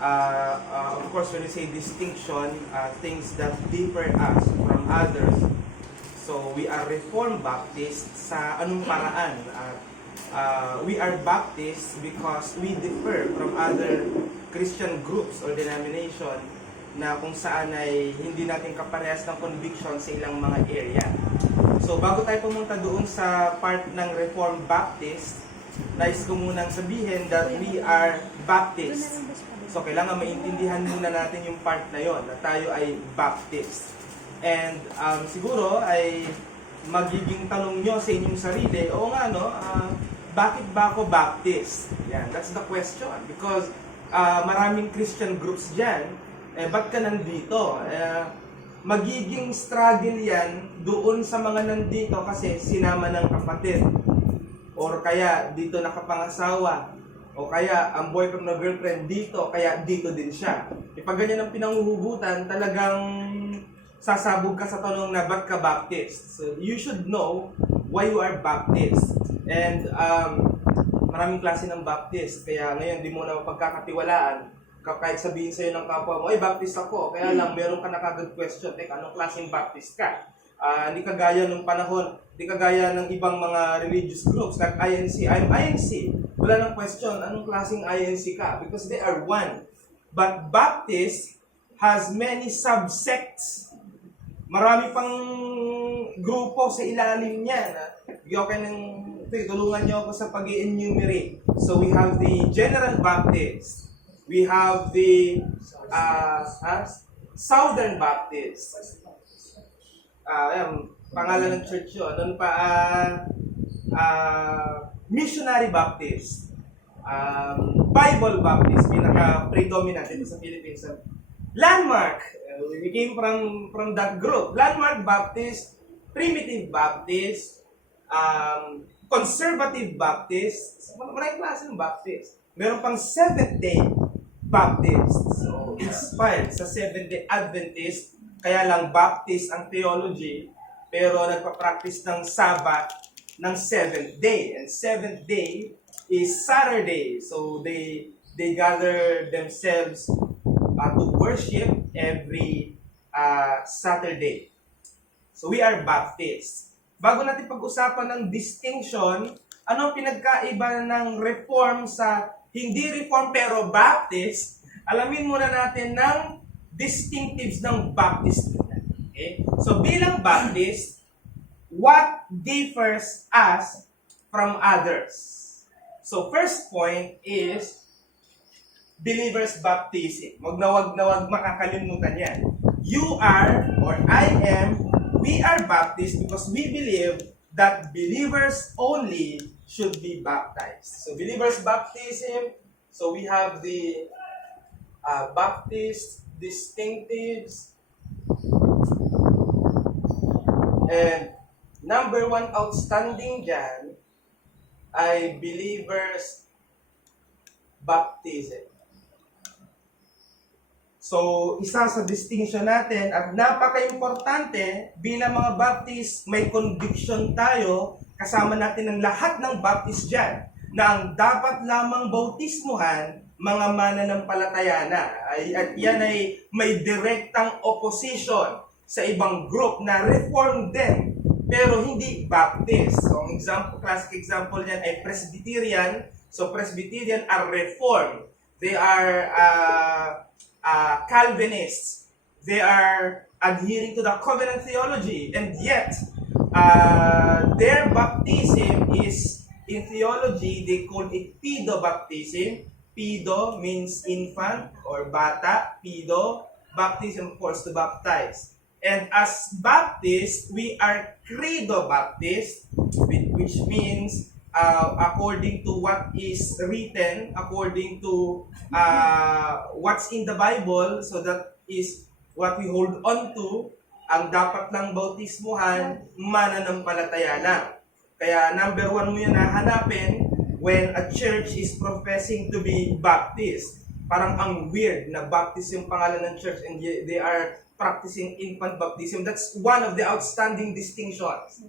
Of course, when we say distinction, things that differ us from others. So, we are Reformed Baptist sa anong paraan? We are Baptist because we differ from other Christian groups or denomination na kung saan ay hindi natin kaparehas ng conviction sa ilang mga area. So, bago tayo pumunta doon sa part ng Reformed Baptist, nais ko munang sabihin that we are Baptist. So, kailangan maintindihan muna natin yung part na yon na tayo ay Baptist. And siguro ay magiging tanong nyo sa inyong sarili, oo nga no, bakit ba ako Baptist? Yan, that's the question. Because maraming Christian groups dyan, ba't ka nandito? Magiging struggle yan doon sa mga nandito kasi sinama ng kapatid. Or kaya dito nakapangasawa. O kaya ang boyfriend o girlfriend dito, kaya dito din siya. Pag ganyan ang pinanghuhugutan, talagang sasabog ka sa tanong na ba't ka Baptist? So you should know why you are Baptist. And maraming klase ng Baptist. Kaya ngayon, di mo na mapagkakatiwalaan. Kahit sabihin sa'yo ng kapwa mo, ay Baptist ako. Kaya lang, meron ka na kagad question. Teka, anong klaseng Baptist ka? Hindi kagaya ng panahon, hindi kagaya ng ibang mga religious groups like INC. I'm INC. Wala nang question, anong klaseng INC ka? Because they are one. But Baptist has many subsects. Marami pang grupo sa ilalim niyan. Tulungan niyo ako sa pag-enumerate. So we have the General Baptist. We have the Southern Baptist. Pangalan ng church yun. Doon pa, Missionary Baptist. Bible Baptist, pinaka-predominant dito sa Philippines. Landmark, we came from that group. Landmark Baptist, Primitive Baptist, Conservative Baptist. Maraming klase ng Baptist. Meron pang Seventh-day Baptist. So, inspired sa Seventh-day Adventist. Kaya lang Baptist ang theology, pero nagpa-practice ng Sabbath ng 7th day. And 7th day is Saturday. So they gather themselves to worship every Saturday. So we are Baptist. Bago natin pag-usapan ng distinction, anong pinagkaiba ng Reform sa hindi Reform pero Baptist, alamin muna natin ng distinctives ng Baptist. Okay? So bilang Baptist, what differs us from others? So first point is believer's baptism. Wag na wag makakalimutan yan. You are, or I am, we are Baptist because we believe that believers only should be baptized. So believer's baptism, so we have the Baptist distinctives. And number one outstanding dyan ay believers baptism. So, isa sa distinction natin at napaka-importante bilang mga Baptist, may conviction tayo, kasama natin ang lahat ng Baptist dyan, na ang dapat lamang bautismuhan mga mananampalataya na. At yan ay may direktang opposition sa ibang group na Reformed din, pero hindi Baptist. So, ang classic example niyan ay Presbyterian. So, Presbyterian are Reformed. They are Calvinists. They are adhering to the covenant theology. And yet, their baptism is, in theology, they call it pedo baptism. Pedo means infant or bata. Pedo, baptism, of course, to baptize. And as Baptists, we are credo Baptist, which means according to what is written, according to what's in the Bible, so that is what we hold on to. Ang dapat lang bautismuhan, mananampalataya lang. Kaya number one mo yan hahanapin when a church is professing to be Baptist. Parang ang weird na Baptist yung pangalan ng church and they are practicing infant baptism. That's one of the outstanding distinctions.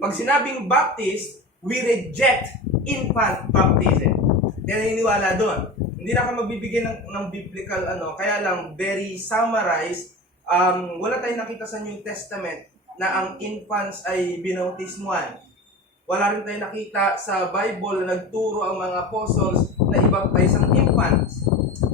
Pag sinabing Baptist, we reject infant baptism. Hindi naniniwala doon. Hindi na ako magbibigay ng biblical kaya lang very summarized. Wala tayong nakita sa New Testament na ang infants ay binautismuhan. Wala rin tayong nakita sa Bible na nagturo ang mga apostles na ibaptize ang infants.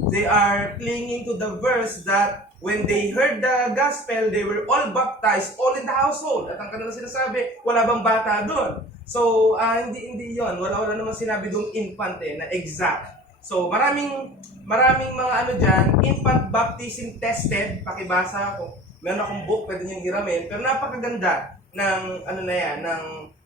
They are clinging to the verse that when they heard the gospel, they were all baptized, all in the household. At ang kanilang sinasabi, wala bang bata doon? So, hindi yon. Wala naman sinabi doon infant na exact. So, maraming mga dyan, infant baptism tested, pakibasa ako. Meron akong book, pwede niyong hiramin, pero napakaganda ng ng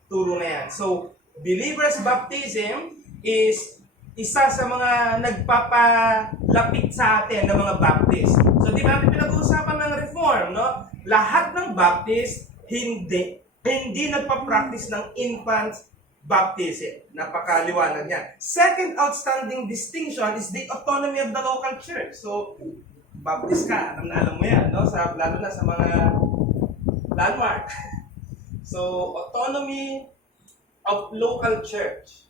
turo na yan. So, believers baptism is isa sa mga nagpapalapit sa atin ng mga Baptist. So, di ba natin pinag-uusapan ng reform, no? Lahat ng Baptist, hindi nagpa-practice ng infant baptism. Napakaliwanag niya. Second outstanding distinction is the autonomy of the local church. So, Baptist ka, alam mo yan, no? Lalo na sa mga landmark. So, autonomy of local church.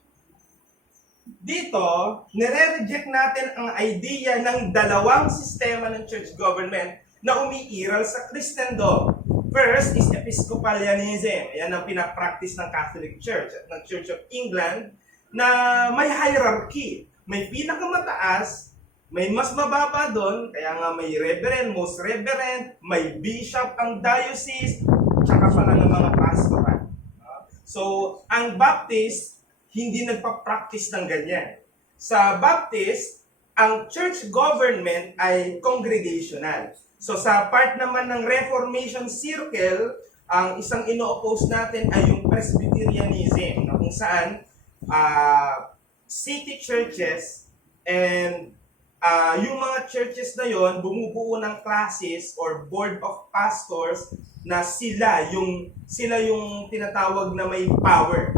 Dito, nire-reject natin ang idea ng dalawang sistema ng church government na umiiral sa Christendom. First is Episcopalianism. Yan ang pinapractice ng Catholic Church at ng Church of England na may hierarchy. May pinakamataas, may mas mababa doon, kaya nga may reverend, most reverend, may bishop ang diocese, tsaka pala ng mga pastoral. So, ang Baptist, hindi nagpa-practice ng ganyan. Sa Baptist, ang church government ay congregational. So sa part naman ng Reformation Circle, ang isang ino-oppose natin ay yung Presbyterianism, na kung saan city churches and yung mga churches na yon bumubuo ng classes or board of pastors na sila yung tinatawag na may power.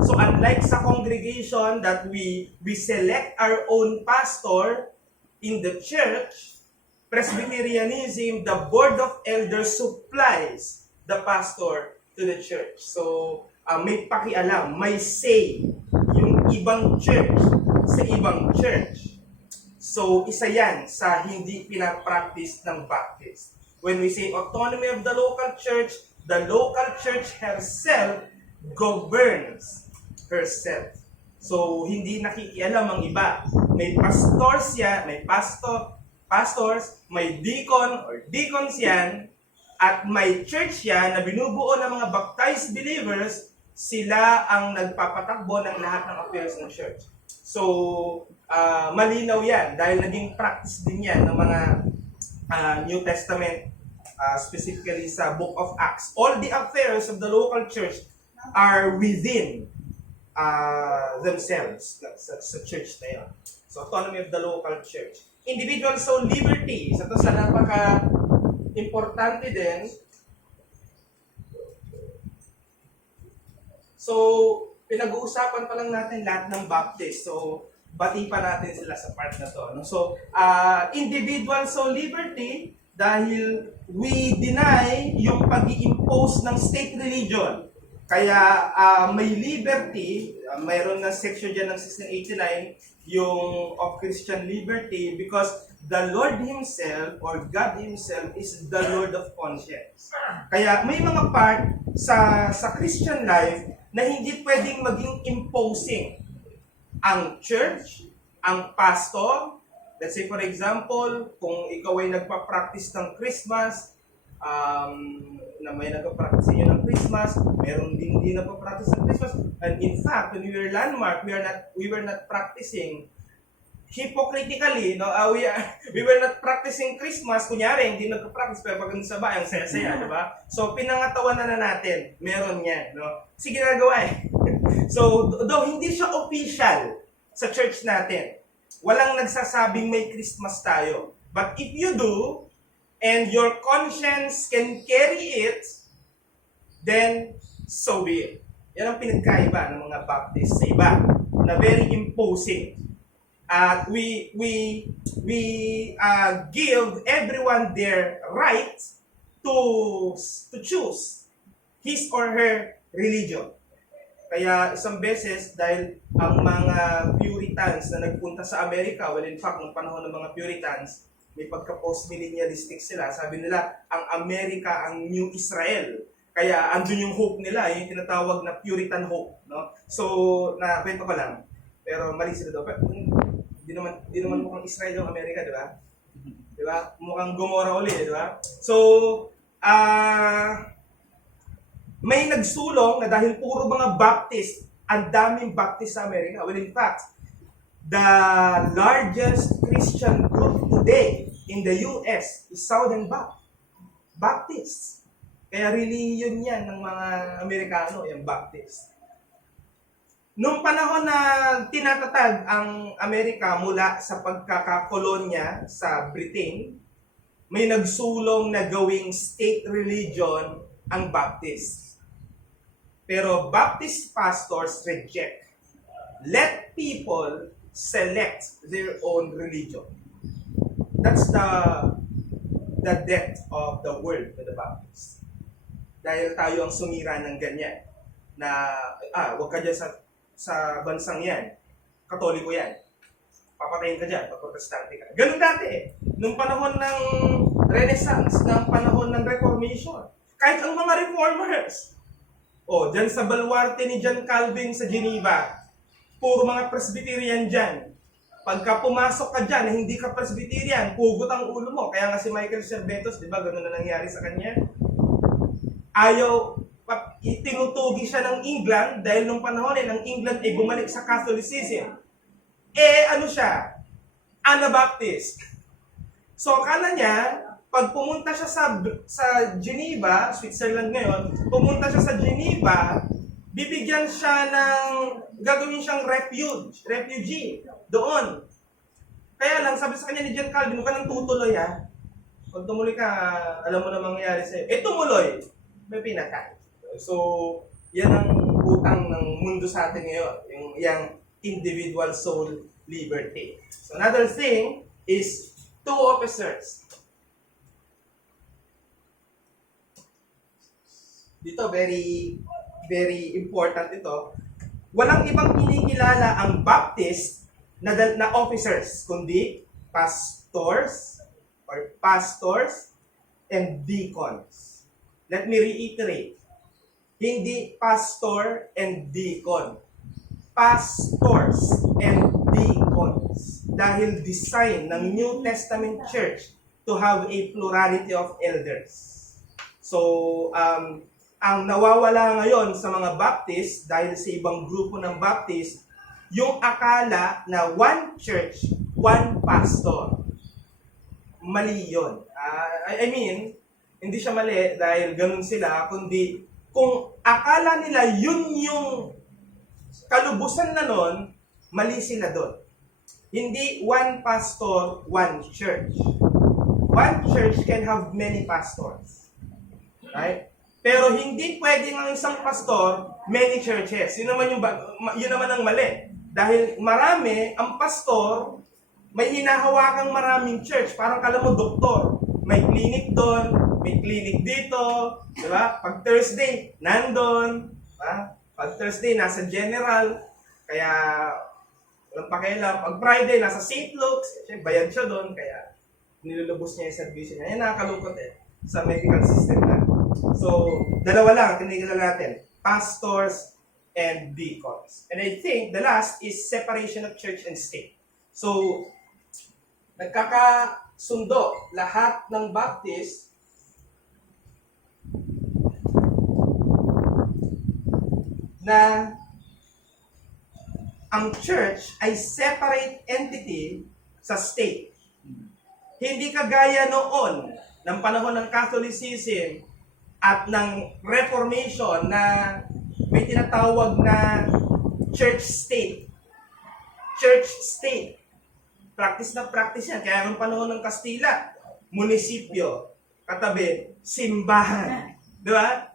So unlike sa congregation that we select our own pastor in the church, Presbyterianism, the board of elders supplies the pastor to the church. So may pakialam, may say yung ibang church sa ibang church. So isa yan sa hindi pinapractice ng Baptist. When we say autonomy of the local church herself governs herself. So, hindi nakikialam ang iba. May pastors yan, may pastors, may deacon or deacons yan, at may church yan na binubuo ng mga baptized believers, sila ang nagpapatakbo ng lahat ng affairs ng church. So, malinaw yan dahil naging practice din yan ng mga New Testament, specifically sa Book of Acts. All the affairs of the local church are within themselves sa church na yun. So, autonomy of the local church. Individual soul liberty. Isa to sa napaka-importante din. So, pinag-uusapan pa lang natin lahat ng Baptist. So, bati pa natin sila sa part na to. No? So, individual soul liberty dahil we deny yung pag-i-impose ng state religion. Kaya may liberty, mayroon na section dyan ng 1689, yung of Christian liberty because the Lord Himself or God Himself is the Lord of conscience. Kaya may mga part sa Christian life na hindi pwedeng maging imposing. Ang church, ang pastor, let's say for example, kung ikaw ay nagpa-practice ng Christmas, na may nagpa-practice inyo ng Christmas, meron din hindi nagpa-practice ng Christmas. And in fact, when we were landmark, we were not practicing hypocritically, no? We were not practicing Christmas, kunyari, hindi nagpa-practice, pero pag sa bahay, ang saya-saya, diba? So, pinangatawan na natin, meron yan, no? Kasi ginagawa So, though hindi siya official sa church natin, walang nagsasabing may Christmas tayo. But if you do, and your conscience can carry it, then so be it. Yan ang pinagkaiba ng mga Baptist sa iba, na very imposing. At we give everyone their right to choose his or her religion. Kaya isang beses, dahil ang mga Puritans na nagpunta sa Amerika, well in fact, nung panahon ng mga Puritans, may pagka-post-millennialistic sila. Sabi nila, ang Amerika ang New Israel. Kaya andun yung hope nila, yung tinatawag na Puritan hope. No? So, kwento ko lang. Pero mali sila daw. Di naman mukhang Israel yung Amerika, di ba? Di ba? Mukhang Gomorrah uli, di ba? So, may nagsulong na dahil puro mga Baptist, ang daming Baptist sa Amerika. Well, in fact, the largest Christian group today in the US is Southern Baptist. Kaya religion yan ng mga Amerikano, yung Baptist. Noong panahon na tinatatag ang Amerika mula sa pagkakakolonya sa Britain, may nagsulong na gawing state religion ang Baptist. Pero Baptist pastors reject. Let people select their own religion. That's the death of the world to the Baptist. Dahil tayo ang sumira ng ganyan. Na, wag ka dyan sa bansang yan. Katoliko yan. Papatayin ka dyan, pag-protestante ka. Ganun dati eh. Nung panahon ng Renaissance, ng panahon ng Reformation. Kahit ang mga reformers. Dyan sa baluarte ni John Calvin sa Geneva, puro mga Presbyterian dyan. Pagka pumasok ka dyan na hindi ka Presbyterian, pugot ang ulo mo. Kaya nga si Michael Servetos, di ba, ganun na nangyari sa kanya. Tinutugi siya ng England dahil nung panahon ng England ay bumalik sa Catholicism. Ano siya? Anabaptist. So, akala niya, pag pumunta siya sa Geneva, Switzerland ngayon, pumunta siya sa Geneva, bibigyan siya gagawin siyang refugee doon. Kaya lang, sabi sa kanya ni John Calvin, huwag ka nang tutuloy ha. Pag tumuloy ka, alam mo na mangyayari sa'yo. Tumuloy, may pinatay. So, yan ang utang ng mundo sa atin ngayon, yung individual soul liberty. So, another thing is 2 officers. Dito, very, very important ito. Walang ibang kinikilala ang Baptist na officers, kundi pastors and deacons. Let me reiterate. Hindi pastor and deacon. Pastors and deacons. Dahil design ng New Testament Church to have a plurality of elders. So, ang nawawala ngayon sa mga Baptist, dahil sa ibang grupo ng Baptist, yung akala na one church, one pastor. Mali yun. I mean, hindi siya mali dahil ganun sila, kundi kung akala nila yun yung kalubusan na nun, mali sila doon. Hindi one pastor, one church. One church can have many pastors. Right? Pero hindi pwedeng ang isang pastor, many churches. Yun naman ang mali. Dahil marami, ang pastor, may hinahawakang maraming church. Parang kala mo doktor. May clinic doon, may clinic dito. Diba? Pag Thursday, nandun. Diba? Pag Thursday, nasa general. Kaya, walang pakialam. Pag Friday, nasa St. Luke's. Kasi bayad siya doon. Kaya, nilulubos niya yung servisyo niya. Yan nakakalungkot sa medical system na. So, dalawa lang, tinigil natin. Pastors and deacons. And I think the last is separation of church and state. So, nagkakasundo lahat ng Baptist na ang church ay separate entity sa state. Hindi kagaya noon ng panahon ng Catholicism at ng Reformation na may tinatawag na church state. Church state. Practice na practice yan. Kaya ng panahon ng Kastila, munisipyo, katabi, simbahan. Di ba?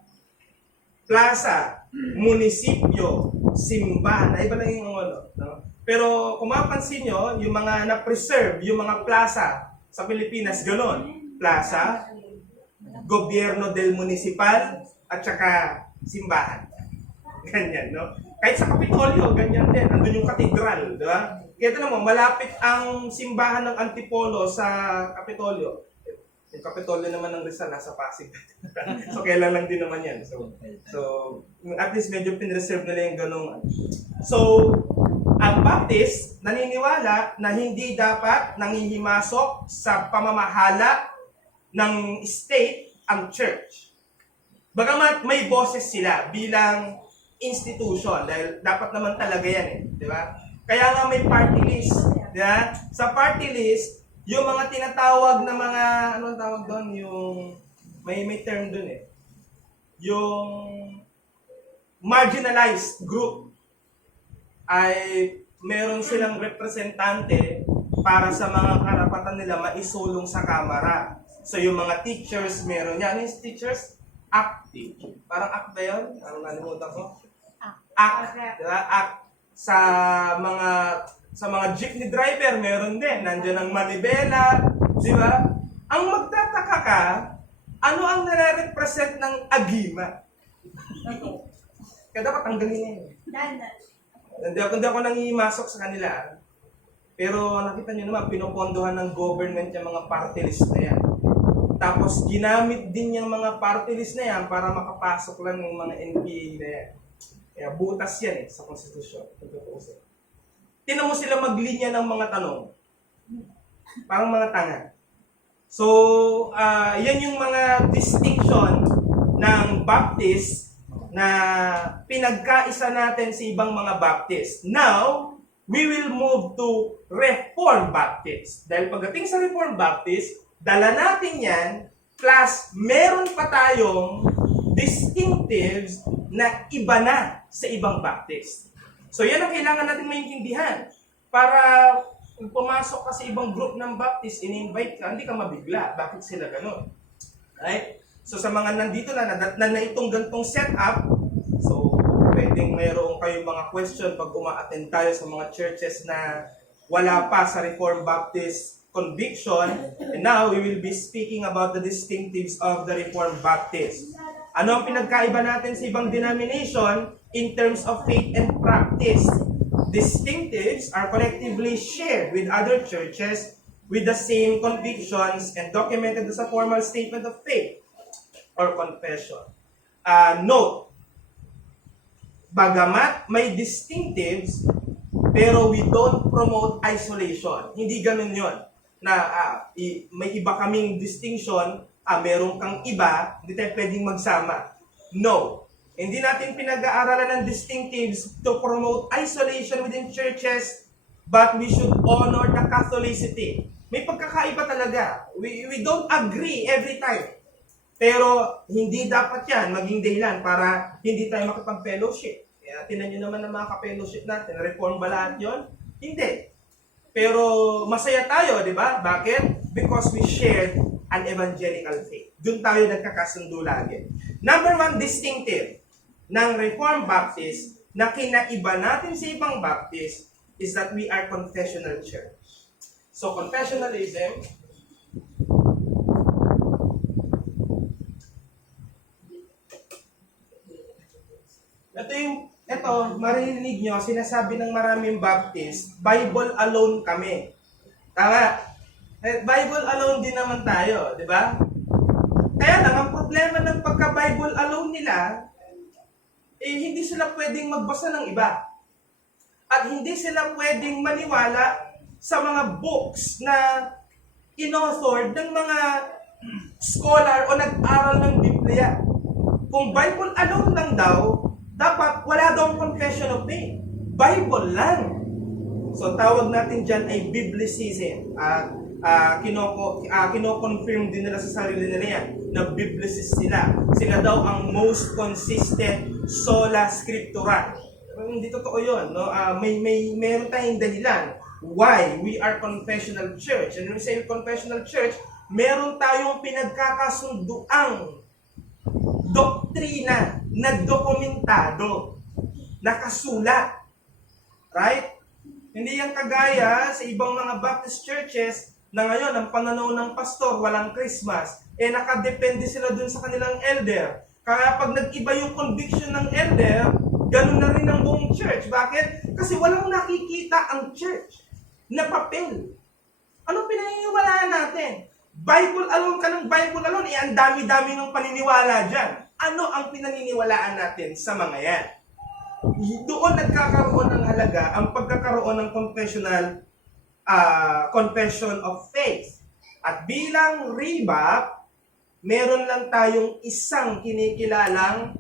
Plaza, munisipyo, simbahan. Iba lang yung no? Pero kung mapansin nyo, yung mga na-preserve, yung mga plaza sa Pilipinas, gano'n. Plaza, gobyerno del municipal, at saka simbahan. Ganyan, no? Kahit sa Kapitolyo, ganyan din. Andun yung katedral, di ba? Kaya ito naman, malapit ang simbahan ng Antipolo sa Kapitolyo. Yung Kapitolyo naman ng Rizal, nasa Pasig. So, kailan lang din naman yan. So at least medyo pinreserve nila yung ganong. So, ang Baptist naniniwala na hindi dapat nangihimasok sa pamamahala ng state ang church. Bagamat may boses sila bilang institution, dahil dapat naman talaga yan eh, di ba? Kaya nga may party list, di ba? Sa party list, yung mga tinatawag na mga, anong tawag doon? Yung, may term doon eh. Yung marginalized group ay meron silang representante para sa mga karapatan nila maisulong sa kamara. So yung mga teachers, meron yan. Ano yung teachers? ACT. Parang ACT ba yun? Parang nalimutan ko. ACT. Diba? ACT. Sa mga jeepney driver, meron din. Nandiyan ang manibela. Diba? Ang magtataka ka, ano ang nare-represent ng agima? Kaya dapat tanggalin yun. Hindi ako nangihimasok sa kanila. Pero nakita nyo naman, pinopondohan ng government yung mga party list na yan. Tapos ginamit din yung mga party list na yan para makapasok lang ng mga NPA na yan. Kaya butas yan eh, sa konstitusyon. Tinan mo sila maglinya ng mga tanong. Parang mga tanga. So, yan yung mga distinction ng Baptist na pinagkaisa natin sa ibang mga Baptist. Now, we will move to Reformed Baptist. Dahil pagdating sa Reformed Baptist, dala natin yan, plus meron pa tayong distinctives na iba na sa ibang Baptist. So yan ang kailangan natin maintindihan. Para kung pumasok ka sa ibang group ng Baptist, ini-invite ka, hindi ka mabigla. Bakit sila ganun? Right? So sa mga nandito na itong gantong setup, so pwedeng mayroong kayong mga question pag uma-attend tayo sa mga churches na wala pa sa Reformed Baptist conviction. And now, we will be speaking about the distinctives of the Reformed Baptist. Ano ang pinagkaiba natin sa ibang denomination in terms of faith and practice? Distinctives are collectively shared with other churches with the same convictions and documented as a formal statement of faith or confession. Note, bagamat may distinctives, pero we don't promote isolation. Hindi ganun yun. Na may iba kaming distinction, meron kang iba, hindi tayo pwedeng magsama. No. Hindi natin pinag-aaralan ng distinctives to promote isolation within churches, but we should honor the Catholicity. May pagkakaiba talaga. We don't agree every time. Pero hindi dapat yan maging dahilan para hindi tayo makipag-fellowship. Kaya tinan nyo naman ang mga ka-fellowship natin. Reform ba lahat yun? Hindi. Pero masaya tayo, di ba? Bakit? Because we shared an evangelical faith. Doon tayo nagkakasundo lagi. Number one distinctive ng Reformed Baptist na kinaiba natin sa ibang Baptist is that we are confessional church. So, confessionalism, ito, marinig nyo, sinasabi ng maraming Baptist, Bible alone kami. Tama? Bible alone din naman tayo, di ba? Kaya lang, ang problema ng pagka-Bible alone nila, hindi sila pwedeng magbasa ng iba. At hindi sila pwedeng maniwala sa mga books na in-authored ng mga scholar o nag-aral ng Biblia. Kung Bible alone lang daw, dapat wala daw confession of faith. Bible lang. So tawag natin dyan ay Biblicism. Kino-confirm din nila sa sarili nila yan na Biblicist sila. Sila daw ang most consistent sola scriptura. Hindi totoo yun. No? Meron tayong dahilan why we are confessional church. And when we say confessional church, meron tayong pinagkakasunduang doktrina na dokumentado, nakasulat. Right? Hindi yan kagaya sa ibang mga Baptist churches na ngayon, ang pananaw ng pastor, walang Christmas, nakadepende sila dun sa kanilang elder. Kaya pag nag-iba yung conviction ng elder, Ganun na rin ang buong church. Bakit? Kasi walang nakikita ang church na papel. Anong pinaniniwalaan natin? Bible alone ka ng Bible alone, ang dami-dami ng paniniwala dyan. Ano ang pinaniniwalaan natin sa mga yan? Doon nagkakaroon ng halaga ang pagkakaroon ng confession of faith. At bilang REBAC, meron lang tayong isang kinikilalang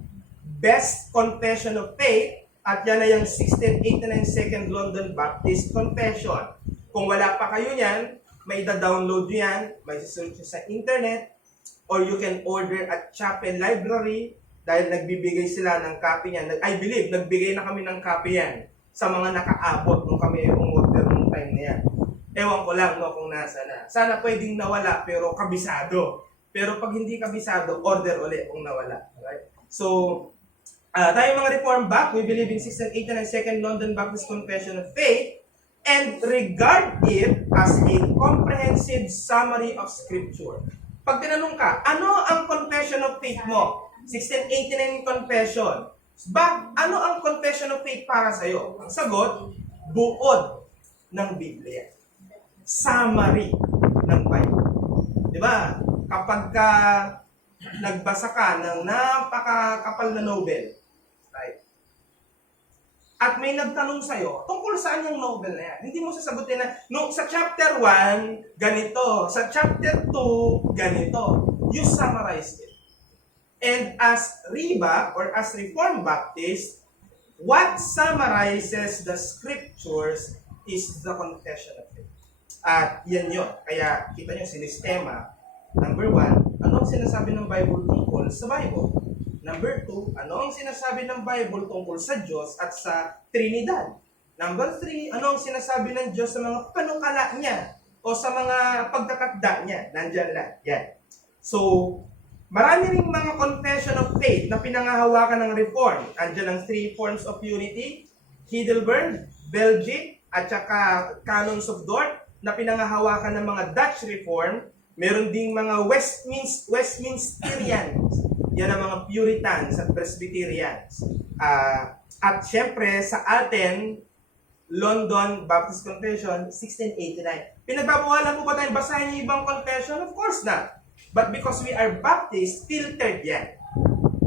best confession of faith, at yan ay yung 1689 Second London Baptist Confession. Kung wala pa kayo niyan, may da-download nyo yan, may search sa internet, or you can order at Chapel Library dahil nagbibigay sila ng copy niyan. I believe, nagbigay na kami ng copy yan sa mga nakaabot nung kami umorder nung time na yan. Ewan ko lang no, kung nasa na. Sana pwedeng nawala pero kabisado. Pero pag hindi kabisado, order ulit kung nawala. Right? So, tayo mga Reformed back, we believe in 1689 Second London Baptist Confession of Faith and regard it as a comprehensive summary of Scripture. Pag tinanong ka, ano ang confession of faith mo? 1689 confession. Ano ang confession of faith para sa'yo? Ang sagot, buod ng Biblia. Summary ng Bible. Diba? Kapag ka nagbasa ka ng napakakapal na novel, right? At may nagtanong sa'yo, tungkol saan yung novel na yan? Hindi mo sasagutin na, no, sa chapter 1, ganito. Sa chapter 2, ganito. You summarize it. And as REBAC, or as Reformed Baptist, what summarizes the Scriptures is the confession of faith. At yan yun. Kaya kita nyo sinistema. Number 1, ano ang sinasabi ng Bible tungkol sa Bible? Number 2, ano ang sinasabi ng Bible tungkol sa Diyos at sa Trinidad? Number 3, ano ang sinasabi ng Diyos sa mga panukala niya o sa mga pagkakatda niya? Nandyan lang. Yan. So, marami ring mga confession of faith na pinangahawakan ng Reform. Andyan ang 3 forms of unity, Heidelberg, Belgic, at saka Canons of Dort na pinangahawakan ng mga Dutch Reform. Meron ding mga Westminsterians. Yan ang mga Puritans at Presbyterians. At syempre, sa atin, London Baptist Confession, 1689. Pinagbabawalan mo ba tayong basahin yung ibang confession? Of course not. But because we are Baptist, filtered yan.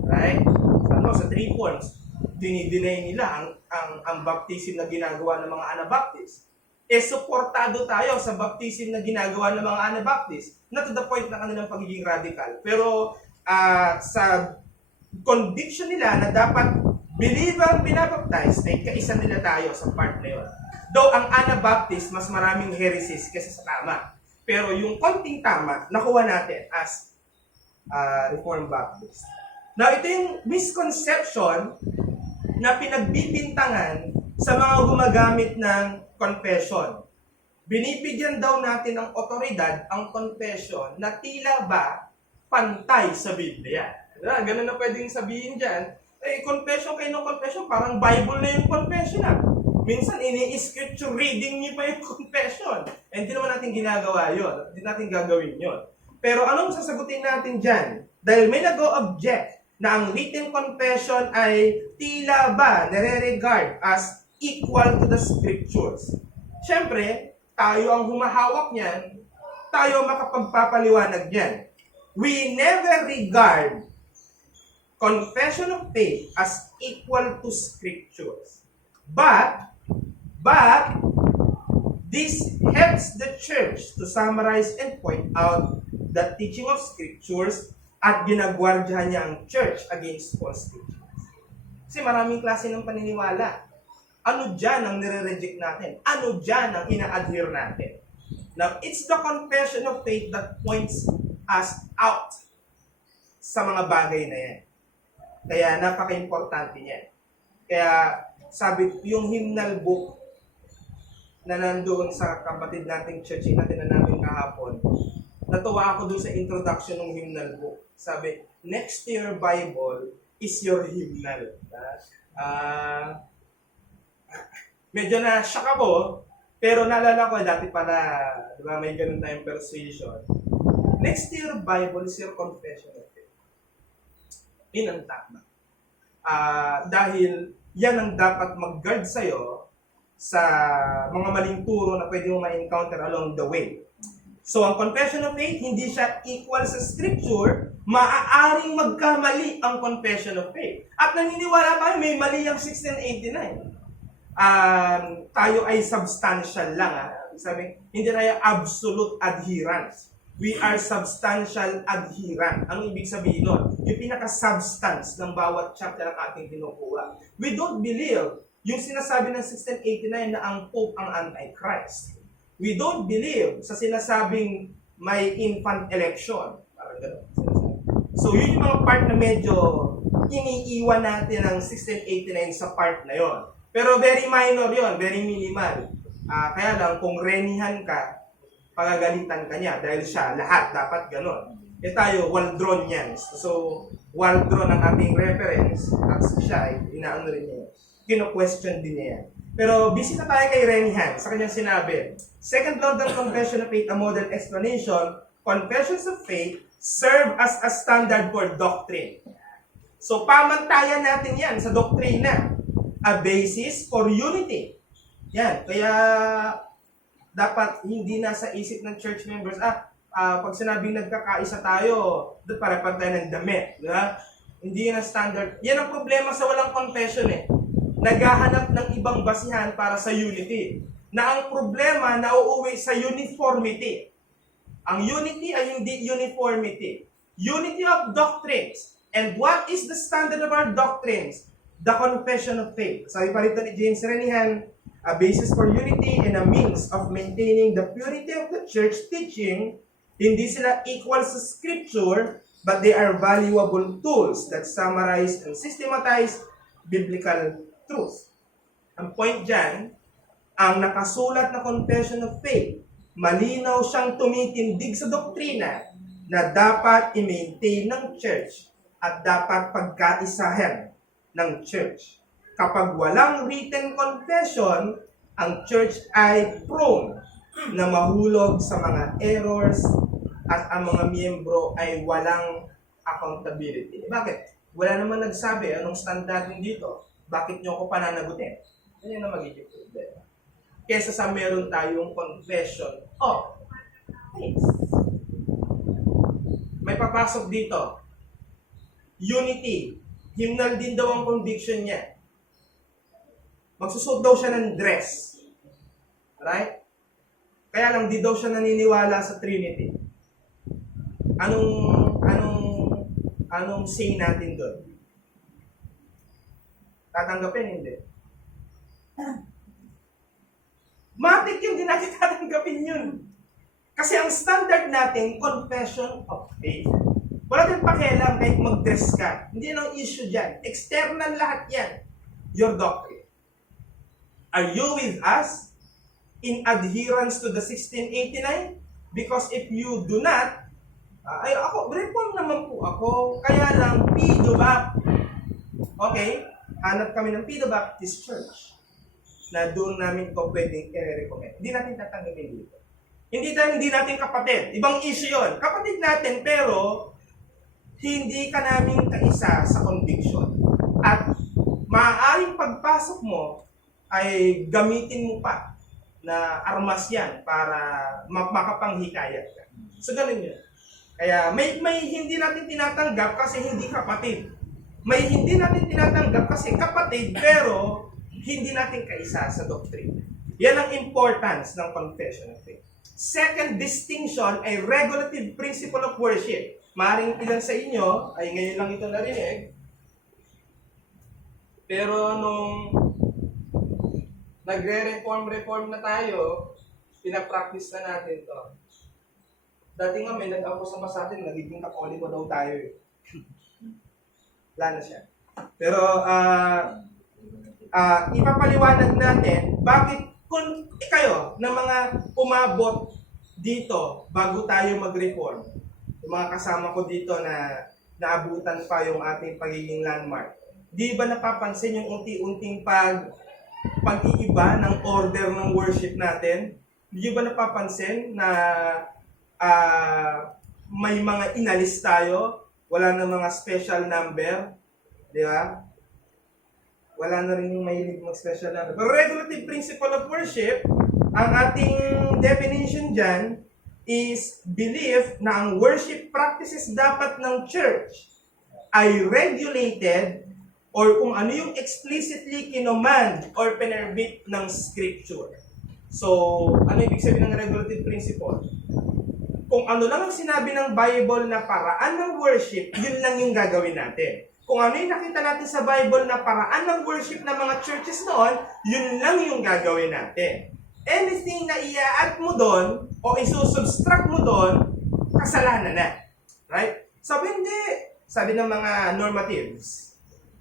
Right? Ano, sa 3 forms, dinideny nila ang baptism na ginagawa ng mga Anabaptist. Suportado tayo sa baptism na ginagawa ng mga Anabaptist, na to the point na kanilang pagiging radical. Pero sa conviction nila na dapat believang binabaptize, ay kaisa nila tayo sa part na yun. Though ang Anabaptist, mas maraming heresies kaysa sa tama. Pero yung konting tama, nakuha natin as Reformed Baptist. Now, ito yung misconception na pinagbibintangan sa mga gumagamit ng confession. Binibigyan daw natin ng otoridad ang confession na tila ba pantay sa Biblia. Ganun na pwedeng sabihin dyan. Confession kayo ng confession, parang Bible na yung confession na. Minsan, ini-scripture reading niyo pa yung confession. Hindi naman natin ginagawa yun. Hindi natin gagawin yun. Pero anong sasagutin natin dyan? Dahil may nag-o-object na ang written confession ay tila ba nare-regard as equal to the Scriptures. Siyempre, tayo ang humahawak niyan, tayo makapagpapaliwanag niyan. We never regard confession of faith as equal to Scriptures. But this helps the church to summarize and point out the teaching of Scriptures at ginagwardyahan niya ang church against false teachings. Kasi maraming klase ng paniniwala. Ano dyan ang nire-reject natin? Ano dyan ang ina-adhere natin? Now, it's the confession of faith that points us out sa mga bagay na yan. Kaya napaka-importante niyan. Kaya sabi, yung hymnal book na nandoon sa kapatid nating church natin na namin kahapon, natuwa ako doon sa introduction ng hymnal book. Sabi, next to your Bible is your hymnal. Medyo na-shock ako, pero naalala ko dati para, di ba, may ganun tayong persuasion. Next to your Bible is your confession of faith. Yun ang tama. Dahil yan ang dapat mag-guard sa'yo sa mga maling turo na pwede mo ma-encounter along the way. So, ang confession of faith, hindi siya equal sa scripture, maaaring magkamali ang confession of faith. At naniniwala tayo, may mali ang 1689. Tayo ay substantial lang. Sabi, hindi tayo absolute adherence. We are substantial adherent. Anong ibig sabihin nun? Yung pinaka-substance ng bawat chapter ng ating kinukuha. We don't believe yung sinasabi ng 1689 na ang Pope ang Antichrist. We don't believe sa sinasabing may infant election. Parang gano'n. So yun yung mga part na medyo iniiwan natin ng 1689 sa part na yon. Pero very minor yon, very minimal. Kaya lang kung renihan ka, pagagalitan ka niya dahil siya lahat dapat gano'n. Tayo, Waldronians. So, Waldron ang ating reference at siya ay inaano rin niya. Kino-question din niya yan. Pero bisita tayo kay Renihan sa kanyang sinabi, Second London Confession of Faith, a model explanation, confessions of faith serve as a standard for doctrine. So, pamantayan natin yan sa doktrina. A basis for unity. Yan. Kaya, dapat hindi nasa isip ng church members, pag sinabing nagkakaisa tayo, doon para tayo ng damit. Diba? Hindi yun ang standard. Yan ang problema sa walang confession eh. Naghahanap ng ibang basihan para sa unity. Na ang problema, nauuwi sa uniformity. Ang unity ay hindi uniformity. Unity of doctrines. And what is the standard of our doctrines? The confession of faith. Sabi pa rito ni James Renihan, a basis for unity and a means of maintaining the purity of the church teaching. Hindi sila equal sa scripture, but they are valuable tools that summarize and systematize biblical truth. Ang point dyan, ang nakasulat na confession of faith, malinaw siyang tumitindig sa doktrina na dapat i-maintain ng church at dapat pagkaisahan ng church. Kapag walang written confession, ang church ay prone na mahulog sa mga errors at ang mga miyembro ay walang accountability. Bakit? Wala naman nagsabi anong standard dito. Bakit nyo ako pananagutin? Yan ang magiging problema. Kesa sa meron tayong confession of faith. May papasok dito. Unity. Hymnal din daw ang conviction niya. Magsusuot daw siya ng dress. Right? Kaya lang di daw siya naniniwala sa Trinity. Anong say natin doon? Tatanggapin, hindi. Matik yun, di natin tatanggapin yun. Kasi ang standard natin, confession of faith. Wala din pakialam kahit mag-dress ka. Hindi yan ang issue dyan. External lahat yan. Your doctrine. Are you with us in adherence to the 1689? Because if you do not, reform naman po ako. Kaya lang, Pido ba? Okay? Hanap kami ng Pido Baptist Church na doon namin ito pwedeng i-recommend. Hindi natin tatanggapin dito. Hindi dahil hindi natin kapatid. Ibang issue yon. Kapatid natin, pero hindi ka namin kaisa sa conviction. At maaaring pagpasok mo ay gamitin mo pa na armas yan para makapanghikayat ka. So, ganun yun. Kaya may hindi natin tinatanggap kasi hindi kapatid. May hindi natin tinatanggap kasi kapatid pero hindi natin kaisa sa doctrine. Yan ang importance ng confession of faith. Second distinction ay regulative principle of worship. Maring ilan sa inyo ay ngayon lang ito narinig. Pero nung nagre-reform na tayo, pinapractice na natin to. Dati nga may nag-ampos naman sa atin, nagiging Katoliko daw tayo eh. Wala na siya. Pero ipapaliwanag natin bakit kung kayo na mga umabot dito bago tayo mag-reform, yung mga kasama ko dito na naabutan pa yung ating pagiging landmark, di ba napapansin yung unti-unting pag-iiba ng order ng worship natin? Di ba napapansin na may mga inalis tayo, wala na mga special number, di ba? Wala na rin yung mahilig mag-special ano. Pero regulative principle of worship, ang ating definition dyan is belief na ang worship practices dapat ng church ay regulated or kung ano yung explicitly kinommand or pinerbit ng scripture. So, ano ibig sabihin ng regulative principle? Kung ano lang ang sinabi ng Bible na paraan ng worship, yun lang yung gagawin natin. Kung ano yung nakita natin sa Bible na paraan ng worship ng mga churches noon, yun lang yung gagawin natin. Anything na i-add mo doon o isusubtract mo doon, kasalanan na. Right? Sabi, hindi. Sabi ng mga normatives,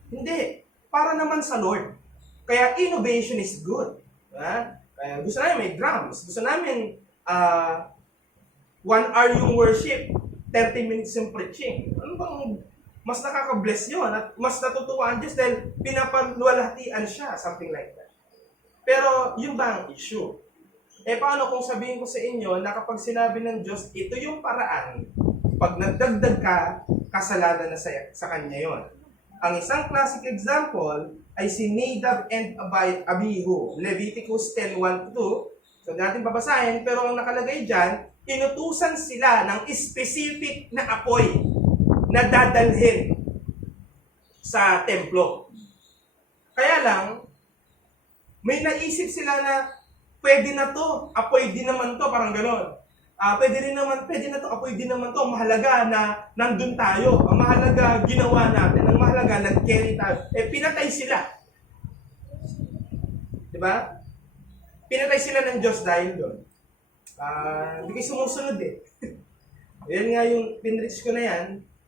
hindi. Para naman sa Lord. Kaya innovation is good. Kaya gusto namin may drums. Gusto namin 1 hour yung worship, 30 minutes yung preaching. Ano bang mas nakaka-bless yun at mas natutuwaan Diyos dahil pinapaluwalhatian siya, something like that. Pero yun ba ang issue? Paano kung sabihin ko sa inyo na kapag sinabi ng Diyos, ito yung paraan, pag nagdagdag ka, kasalanan na sa Kanya yon. Ang isang classic example ay si Nadab and Abihu, Leviticus 10:1-2. So natin babasahin, pero ang nakalagay dyan, inutusan sila ng specific na apoy na dadalhin sa templo. Kaya lang, may naisip sila na pwede na to, apoy din naman to, parang gano'n. Pwede na to, apoy din naman to. Ang mahalaga na nandun tayo. Ang mahalaga, ginawa natin. Ang mahalaga, nag-carry tayo. Pinatay sila. Diba? Pinatay sila ng Diyos dahil doon. Hindi kayo sumusunod eh. Yan nga yung pinrich ko na yan,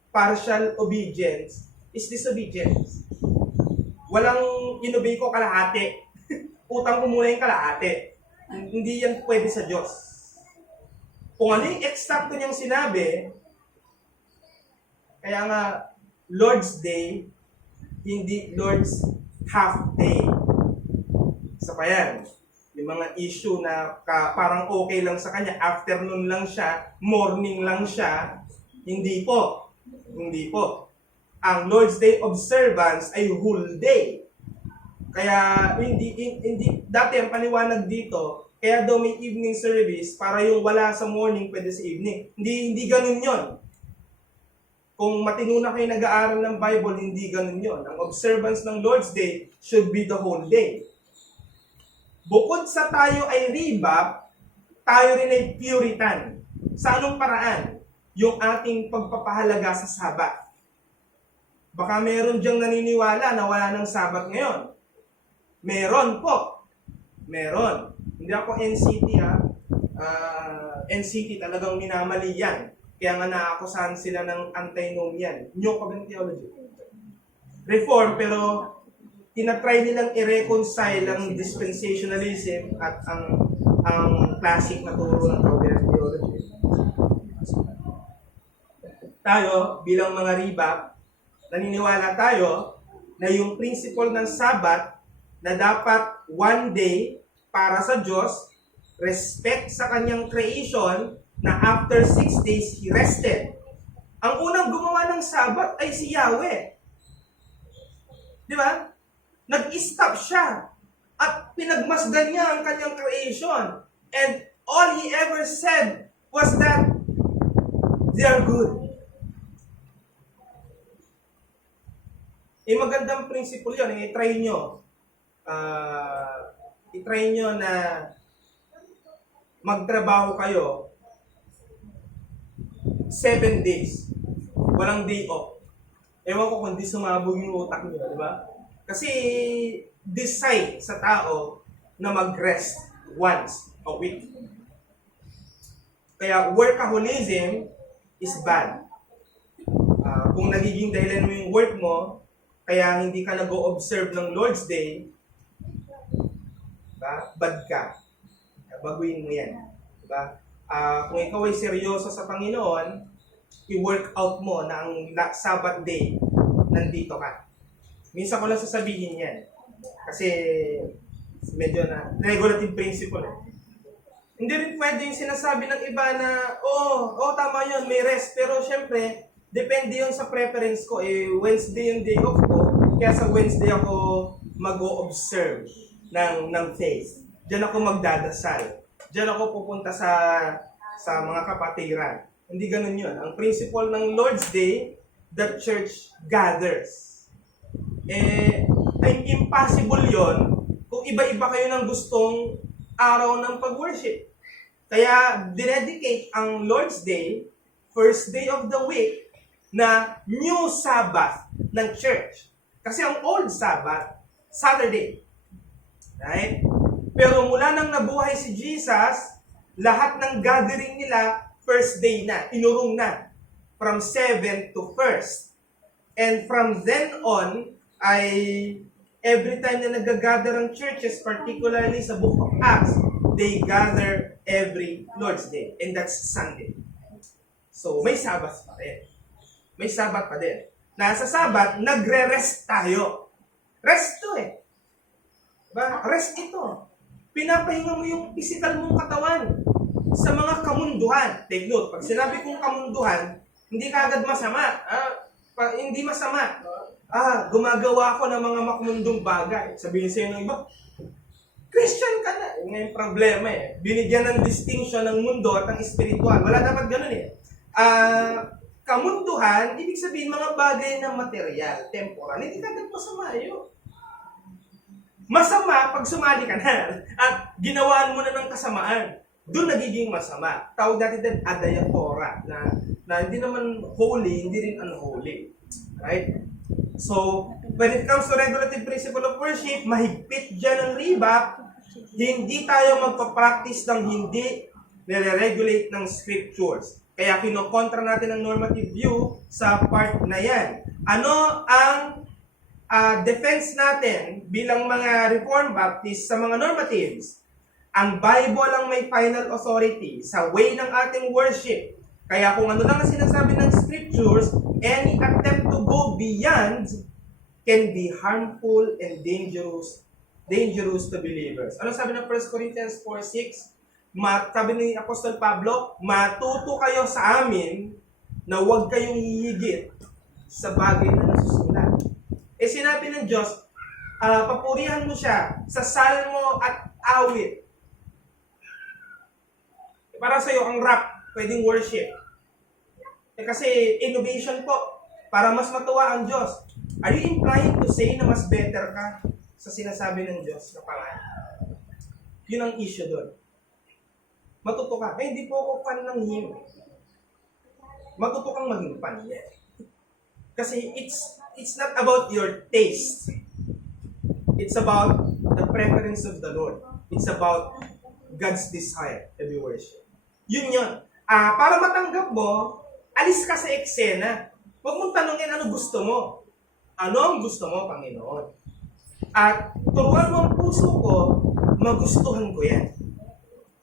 partial obedience is disobedience. Walang inobey ko kalahati. Utang ko muna yung kalahati. Hindi yan pwede sa Diyos. Kung ano yung eksakto niyang sinabi, kaya nga, Lord's Day, hindi Lord's half day. Isa pa yan. Yung mga issue na parang okay lang sa kanya, afternoon lang siya, morning lang siya, hindi po. Hindi po. Ang Lord's Day observance ay whole day. Kaya hindi dati ang paliwanag dito, kaya daw may evening service para yung wala sa morning pwede sa evening. Hindi ganun 'yon. Kung matino na kayo nag-aaral ng Bible, hindi ganun 'yon. Ang observance ng Lord's Day should be the whole day. Bukod sa tayo ay ribap, tayo rin ay Puritan. Sa anong paraan? Yung ating pagpapahalaga sa Sabat. Baka meron diyang naniniwala na wala ng Sabat ngayon. Meron po. Meron. Hindi ako NCT NCT talagang minamali yan. Kaya nga naakusahan sila ng antinomian. New Covenant Theology. Reform, pero tinatry nilang i-reconcile ang dispensationalism at ang classic na turo ng Covenant Theology. Tayo, bilang mga ribak, naniniwala tayo na yung principle ng Sabat na dapat one day para sa Diyos, respect sa kanyang creation, na after 6 days, He rested. Ang unang gumawa ng Sabat ay si Yahweh. Di ba? Nag-stop siya at pinagmasdan niya ang kanyang creation. And all He ever said was that they are good. Magandang principle yun. I-try nyo. I-try nyo na magtrabaho kayo 7 days. Walang day off. Ewan ko kung di sumabog yung utak nyo, di ba? Kasi decide sa tao na mag-rest once a week. Kaya workaholism is bad. Kung nagiging dahilan mo yung work mo, kaya hindi ka nag-o-observe ng Lord's Day, diba? Bad ka. Baguhin mo yan. Diba? Kung ikaw ay seryoso sa Panginoon, i-work out mo na ang Sabbath day, nandito ka. Minsan ko lang sasabihin yan. Kasi medyo na regulative principle. Hindi rin pwede yung sinasabi ng iba na, tama yun, may rest. Pero syempre, depende yun sa preference ko. Wednesday yung day off ko. Kaya sa Wednesday ako mag-o-observe ng faith. Diyan ako magdadasal. Diyan ako pupunta sa mga kapatiran. Hindi ganun yun. Ang principle ng Lord's Day, the church gathers. Ay impossible yon kung iba-iba kayo ng gustong araw ng pag-worship. Kaya dinedicate ang Lord's Day, first day of the week, na new Sabbath ng church. Kasi ang old Sabbath, Saturday. Right? Pero mula nang nabuhay si Jesus, lahat ng gathering nila, first day na, inurong na. From 7 to 1st. And from then on, ay every time na nag-gather ang churches, particularly sa Book of Acts, they gather every Lord's Day. And that's Sunday. So, may Sabbath pa rin. May Sabbath pa din. Nasa Sabbath, nagre-rest tayo. Rest to eh. Diba? Rest ito. Pinapahinga mo yung physical mong katawan sa mga kamunduhan. Take note, pag sinabi kong kamunduhan, hindi kagad masama. Hindi masama. Gumagawa ko ng mga makamundong bagay. Sabihin sa'yo ng iba, Christian ka na. Yung nga yung problema eh. Binigyan ng distinction ng mundo at ng spiritual. Wala dapat ganun eh. Kamunduhan, ibig sabihin mga bagay na material, temporal. Hindi kagad masama yun. Masama pag sumali ka na at ginawaan mo na ng kasamaan. Doon nagiging masama. Tawag natin din adayatora na hindi naman holy, hindi rin unholy. Right? So, when it comes to regulative principle of worship, mahigpit dyan ang ribak. Hindi tayo magpa-practice ng hindi nire-regulate ng scriptures. Kaya kinokontra natin ang normative view sa part na yan. Ano ang defense natin bilang mga Reformed Baptist sa mga normatives? Ang Bible ang may final authority sa way ng ating worship. Kaya kung ano lang ang sinasabi ng scriptures, any attempt to go beyond can be harmful and dangerous to believers. Ano sabi ng 1 Corinthians 4:6? Sabi ni Apostol Pablo, matuto kayo sa amin na huwag kayong hihigit sa bagay na nasusulat. Sinabi ng Diyos, papurihan mo siya sa salmo at awit. Para sa iyo, ang rap, pwedeng worship. Kasi innovation po, para mas matuwa ang Diyos. Are you implying to say na mas better ka sa sinasabi ng Diyos na pangalan? Yun ang issue doon. Matuto ka. Hindi po ako fan ng hymn. Matuto kang maging fan. Kasi it's not about your taste. It's about the preference of the Lord. It's about God's desire to be worshipped. Yun yun. Para matanggap mo, alis ka sa eksena. Huwag mong tanungin ano gusto mo. Ano ang gusto mo, Panginoon? At turuan mo ang puso ko, magustuhan ko yan.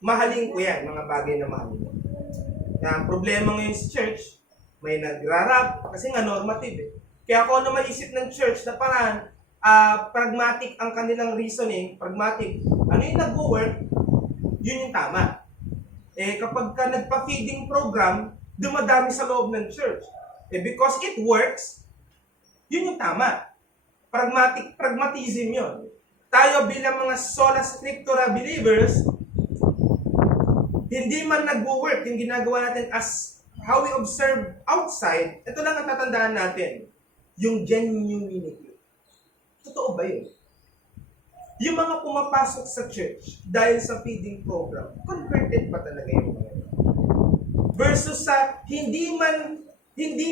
Mahalin ko yan, mga bagay na mahalin ko. Ang problema ngayon sa church, may nagrarap, kasi nga normative eh. Kaya ako na maisip ng church na parang pragmatic ang kanilang reasoning, pragmatic. Ano yung nag-work, yun yung tama. Kapag ka nagpa-feeding program, dumadami sa loob ng church. Because it works, yun yung tama. Pragmatism yun. Tayo bilang mga sola scriptura believers, hindi man nag-work yung ginagawa natin as how we observe outside, ito lang ang tatandaan natin. Yung genuinity. Totoo ba yun? Yung mga pumapasok sa church dahil sa feeding program, converted ba talaga yung mga yun? Versus sa hindi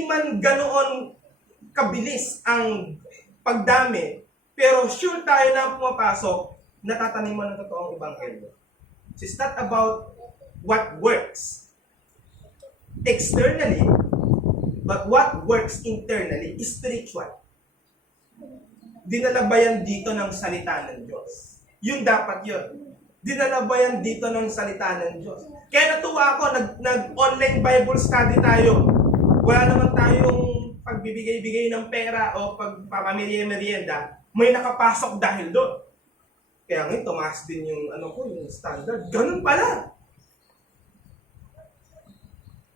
man ganoon kabilis ang pagdami, pero sure tayo na pumapasok, natataniman ng totoong ebanghelyo. It's not about what works externally, but what works internally is spiritual. Dinala ba yan dito ng salita ng Diyos? Yun dapat yun. Dinala ba yan dito ng salita ng Diyos? Kaya natuwa ako, nag-online Bible study tayo. Wala naman tayong pagbibigay-bigay ng pera o pagpapamerienda. May nakapasok dahil doon. Kaya ngayon, tumaas din yung, yung standard. Ganun pala.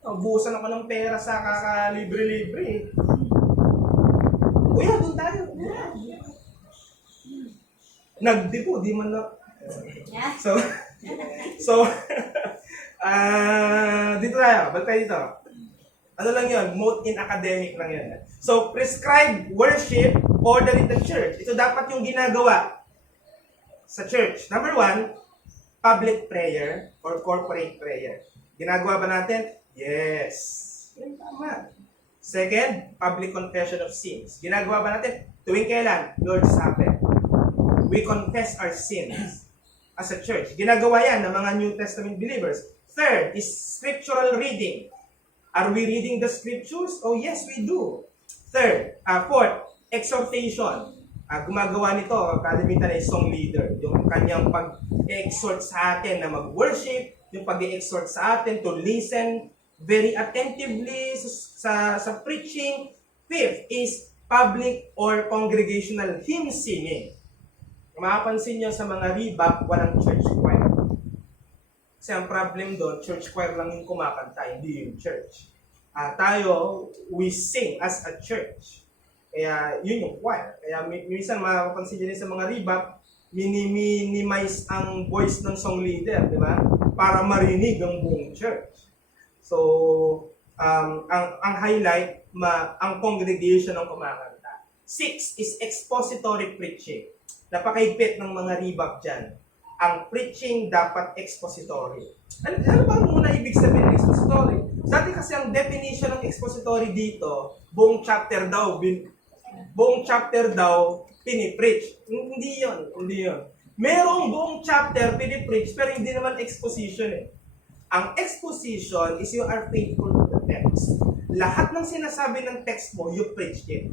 Buusan ako ng pera sa kakalibre-libre. Kuya, doon tayo. Nagdipo, di man na. Yeah. So, so, dito tayo, balik tayo dito. Ano lang yun? Mode in academic lang yun. So, prescribed worship order in the church. Ito dapat yung ginagawa sa church. Number 1, public prayer or corporate prayer. Ginagawa ba natin? Yes. Yan, tama. Second, public confession of sins. Ginagawa ba natin? Tuwing kailan? Lord's Supper. We confess our sins as a church. Ginagawa yan ng mga New Testament believers. Third is scriptural reading. Are we reading the scriptures? Oh yes, we do. Fourth, exhortation. Gumagawa nito, kalimitan ay song leader. Yung kanyang pag-exhort sa atin na mag-worship, yung pag-exhort sa atin to listen very attentively sa preaching. Fifth is public or congregational hymn singing. Mapapansin nyo sa mga rebap, walang church choir. Kasi ang problem doon, church choir lang yung kumakanta, hindi yung church. Tayo, we sing as a church. Kaya yun yung choir. Kaya minsan mapapansin nyo sa mga rebap, minimize ang voice ng song leader, di ba? Para marinig ang buong church. So, ang highlight, ang congregation ang kumakanta. 6 is expository preaching. Napakaigpit ng mga rebap dyan. Ang preaching dapat expository. Ano ba muna ibig sabihin ng expository? Dati kasi ang definition ng expository dito, buong chapter daw pinipreach. Hindi yun. Merong buong chapter pinipreach, pero hindi naman exposition eh. Ang exposition is you are faithful to the text. Lahat ng sinasabi ng text mo, you preach it.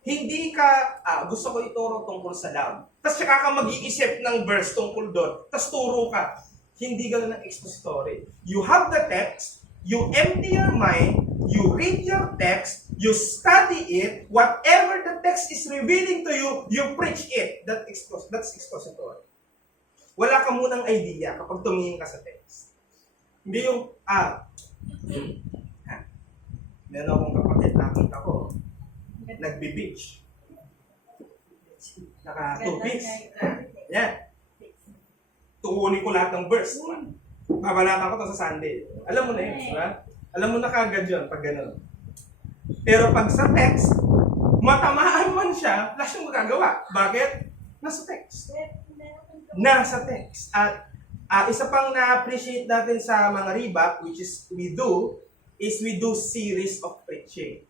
Hindi ka, gusto ko ituro tungkol sa love. Tapos saka ka mag-iisip ng verse tungkol doon. Tapos turo ka. Hindi gano'n ang expository. You have the text, you empty your mind, you read your text, you study it, whatever the text is revealing to you, you preach it. That's expository. Wala ka munang idea kapag tumingin ka sa text. Hindi yung, meron akong kapatid, nakita ko, nagbe-beach. Naka 2 beats. Yan. Tukunin ko lahat ng verse. Babalatan ko to sa Sunday. Alam mo na yun, diba? Alam mo na kagad yun pag gano'n. Pero pag sa text, matamaan man siya, wala siyang magagawa. Bakit? Nasa text. Nasa text. At isa pang na-appreciate natin sa mga rebap, which is we do series of preaching.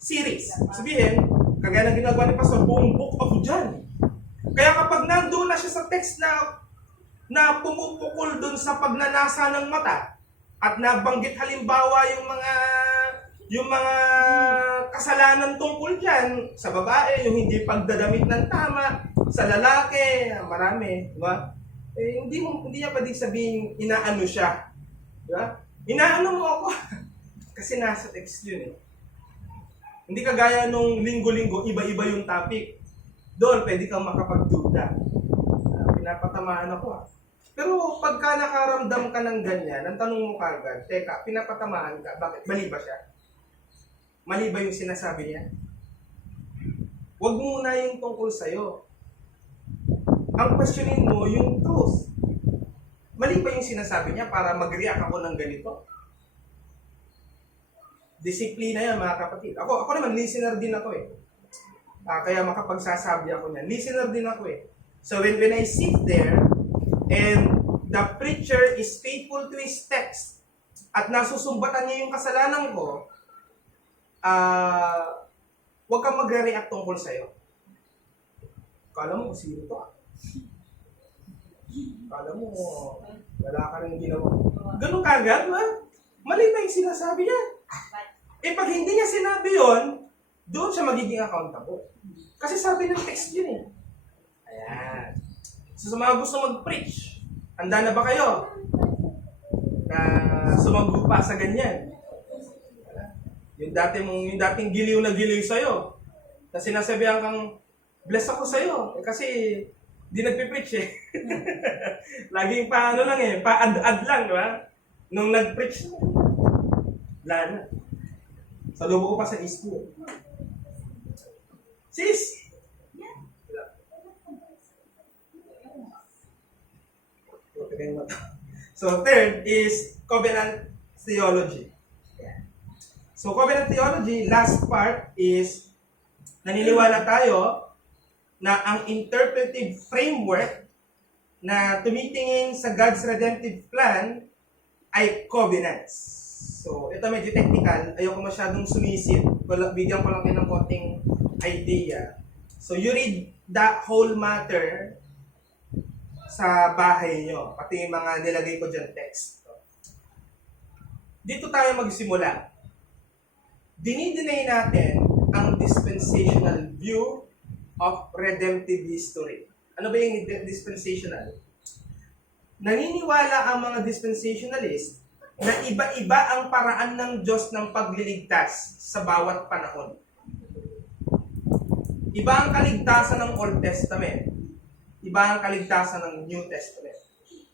Series. Sabihin, kagaya ng ginagawa ni Pastor, buong book of John. Kaya kapag nandoon na siya sa text na pumupukol doon sa pagnanasa ng mata at nabanggit halimbawa yung mga kasalanan tungkol dyan sa babae, yung hindi pagdadamit ng tama, sa lalaki, marami, di ba? Hindi niya pwedeng sabihin inaano siya. Di ba? Inaano mo ako. Kasi nasa text yun eh. Hindi kagaya nung linggo-linggo, iba-iba yung topic. Doon, pwede kang makapagduda. Pinapatamaan ako . Pero pagka nakaramdam ka ng ganyan, ang tanong mo kagad, teka, pinapatamaan ka, bakit? Mali ba siya? Mali ba yung sinasabi niya? Huwag muna yung tungkol sa'yo. Ang questionin mo, yung truth. Mali ba yung sinasabi niya para mag-react ako ng ganito? Disiplina yan, mga kapatid. Ako naman, listener din ako eh. Kaya makapagsasabi ako niyan. Listener din ako eh. So when I sit there, and the preacher is faithful to his text, at nasusumbatan niya yung kasalanan ko, huwag kang magre-react tungkol sa'yo. Kala mo, sino to Kala mo, wala ka rin ginawa. Ganun kagad, ba? Mali ba yung sinasabi niya? Pag hindi niya sinabi yon, doon siya magiging accountable. Kasi sabi ng text yun eh. Ayan. So sa mga gusto mag-preach, handa na ba kayo? Na sumagot pa sa ganyan. Yung dating giliw na giliw sa'yo, na sinasabihan kang, bless ako sa'yo. Kasi di nagpipreach eh. Laging paano lang eh, pa-ad-ad lang, di ba? Nung nag-preach, wala na. Salubo ko pa sa school. Sis! kayong mata. So, third is covenant theology. So, covenant theology, last part is naniniwala tayo na ang interpretive framework na tumitingin sa God's redemptive plan ay covenants. So, ito medyo technical. Ayoko masyadong sumisid. Bigyan ko lang kayo ng konting idea. So, you read that whole matter sa bahay nyo. Pati yung mga nilagay ko dyan text. Dito tayo magsimula. Dinideny natin ang dispensational view of redemptive history. Ano ba yung dispensational? Naniniwala ang mga dispensationalist na iba-iba ang paraan ng Diyos ng pagliligtas sa bawat panahon. Iba ang kaligtasan ng Old Testament. Iba ang kaligtasan ng New Testament.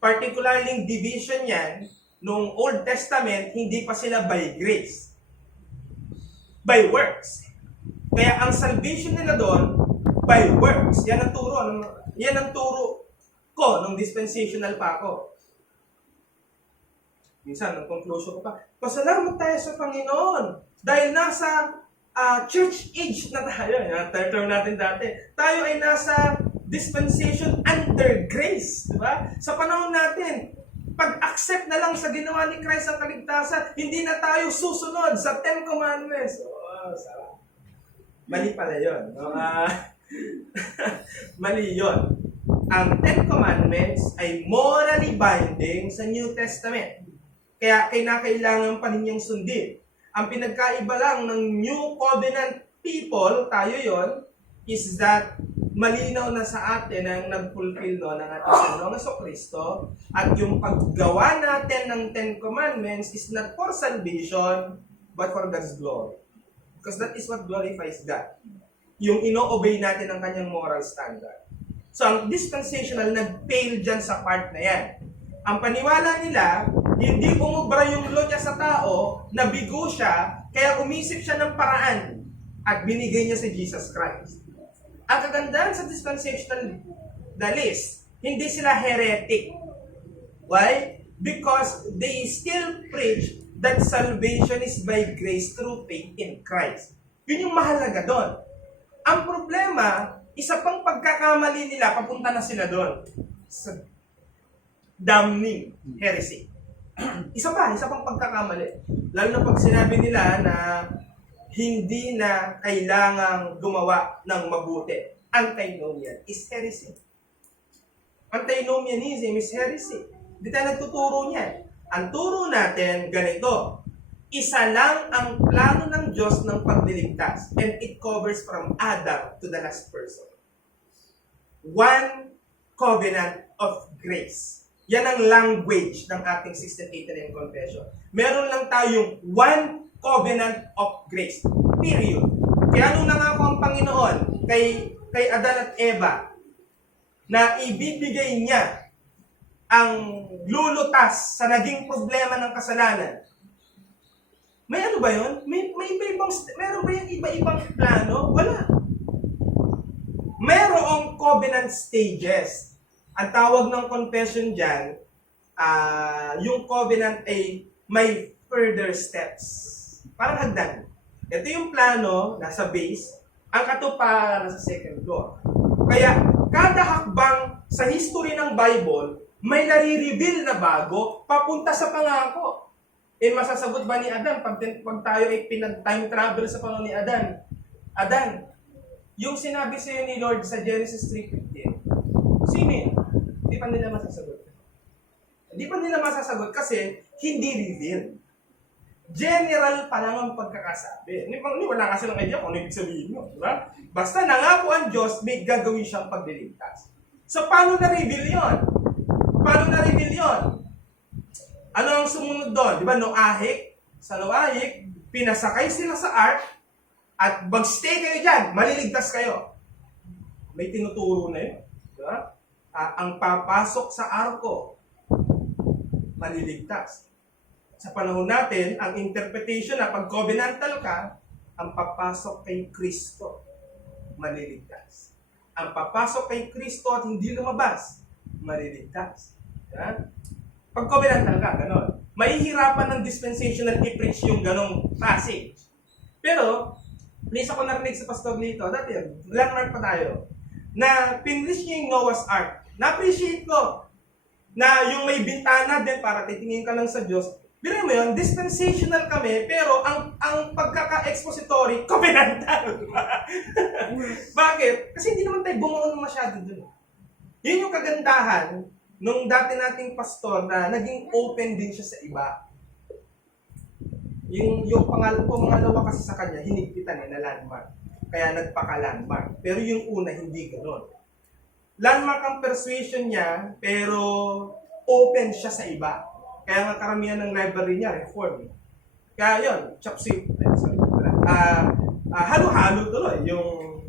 Particularly division yan, nung Old Testament, hindi pa sila by grace. By works. Kaya ang salvation nila doon, by works. Yan ang turo ko nung dispensational pa ako. Minsan, nung conclusion ko pa, pasalamat tayo sa Panginoon. Dahil nasa church age na tayo. Yan, term natin dati. Tayo ay nasa dispensation under grace. Diba? Sa panahon natin, pag-accept na lang sa ginawa ni Christ ang kaligtasan, hindi na tayo susunod sa 10 Commandments. Sarap. Mali pala yun. Mali yun. Ang 10 Commandments ay morally binding sa New Testament. Kaya kailangan pa ninyang sundin. Ang pinagkaiba lang ng New Covenant people, tayo yon, is that malinaw na sa atin ang nag-fulfill no, ng ating Panginoong Jesucristo at yung paggawa natin ng 10 Commandments is not for salvation but for God's glory. Because that is what glorifies God. Yung ino-obey natin ang kanyang moral standard. So, ang dispensational nag-fail dyan sa part na yan. Ang paniwala nila, hindi umubra yung law niya sa tao, nabigo siya, kaya umisip siya ng paraan at binigay niya si Jesus Christ. Ang kagandahan sa dispensational list, hindi sila heretic. Why? Because they still preach that salvation is by grace through faith in Christ. Yun yung mahalaga doon. Ang problema, isa pang pagkakamali nila, papunta na sila doon. Sa damning heresy. Isa pang pagkakamali. Lalo na pag sinabi nila na hindi na kailangang gumawa ng mabuti. Antinomian is heresy. Antinomianism is heresy. Hindi tayo nagtuturo niyan. Ang turo natin, ganito. Isa lang ang plano ng Diyos ng pagliligtas. And it covers from Adam to the last person. One covenant of grace. Yan ang language ng ating 1689 Confession. Meron lang tayong one covenant of grace. Period. Kaya nung nangako ang Panginoon kay Adan at Eva na ibibigay niya ang lulutas sa naging problema ng kasalanan. May ano ba yun? Meron ba yung iba-ibang plano? Wala. Merong covenant stages. Ang tawag ng confession dyan, yung covenant ay may further steps. Parang hagdan. Ito yung plano, nasa base, ang katuparan nasa second floor. Kaya, kada hakbang sa history ng Bible, may nare-reveal na bago papunta sa pangako. Masasagot ba ni Adan pag tayo ay pinag-time travel sa panahon ni Adan? Adan, yung sinabi sa iyo ni Lord sa Genesis 3:15, sino yun? Hindi pa nila masasagot. Hindi pa nila masasagot kasi hindi reveal. General pa lang ang pagkakasabi. Wala kasi ng idea kung ano ibig sabihin mo. Diba? Basta nangako ang Diyos, may gagawin siyang pagliligtas. So, paano na-reveal yun? Ano ang sumunod doon? Diba, Noahik? Sa Noahik, pinasakay sila sa ark at mag-stay kayo dyan, maliligtas kayo. May tinuturo na yun. Diba? Ang papasok sa arko, maliligtas. Sa panahon natin, ang interpretation na pag covenantal ka, ang papasok kay Kristo, maliligtas. Ang papasok kay Kristo at hindi lumabas, maliligtas. Ha? Pag covenantal ka, gano'n. Mahihirapan ng dispensational i-preach yung ganong passage. Pero, please ako narinig sa pastor dito, dati landmark pa tayo, na pinrich niya yung Noah's Ark. Na-appreciate ko na yung may bintana din para titingin ka lang sa Diyos. Biro mo yun, dispensational kami, pero ang pagkaka-expository, covenantal. Bakit? Kasi hindi naman tayo bumuon masyado dun. Yun yung kagandahan nung dati nating pastor na naging open din siya sa iba. Yung pangalawa kasi sa kanya, hinigpitan na landmark. Kaya nagpaka-landmark. Pero yung una, hindi gano'n. Landmark ang persuasion niya, pero open siya sa iba. Kaya nga karamihan ng library niya, reform. Kaya yun, chopsy. Halo-halo tuloy yung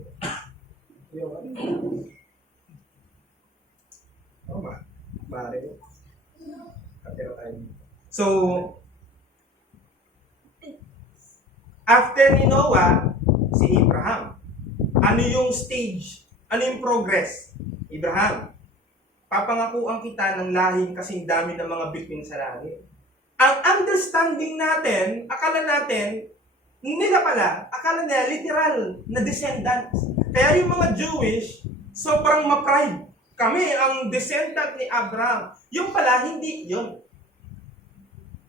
Mare. So, after ni Noah, si Abraham. Ano yung stage? Ano yung progress? Abraham, papangakuan kita ng lahing kasing dami ng mga bituin sa langit. Ang understanding natin, akala natin, akala nila literal na descendants. Kaya yung mga Jewish, sobrang ma-pride. Kami ang descendant ni Abraham. Yung pala, hindi yun.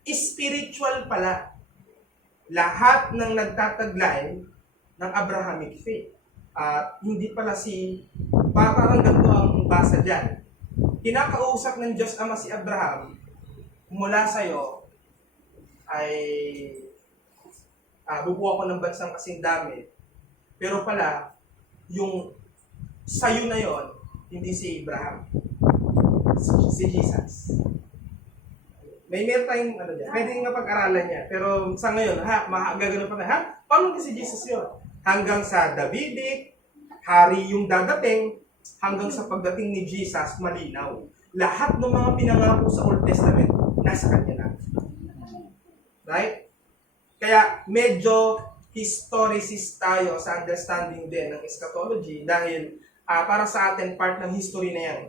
Spiritual pala. Lahat ng nagtataglay ng Abrahamic faith. Hindi pala parang ganito ang basa dyan. Kinakausap ng Diyos Ama si Abraham, mula sa'yo ay bubuo ako ng bansang kasing dami. Pero pala, yung sa'yo na yon, hindi si Abraham. Si Jesus. Meron tayong pwede nga pag-aralan niya. Pero sa ngayon, gagano pa na, paano si Jesus yun? Hanggang sa Davidic, hari yung dadating, hanggang sa pagdating ni Jesus, malinaw. Lahat ng mga pinangako sa Old Testament, nasa kanya na. Right? Kaya medyo historicist tayo sa understanding din ng eschatology dahil para sa atin, part ng history na yan.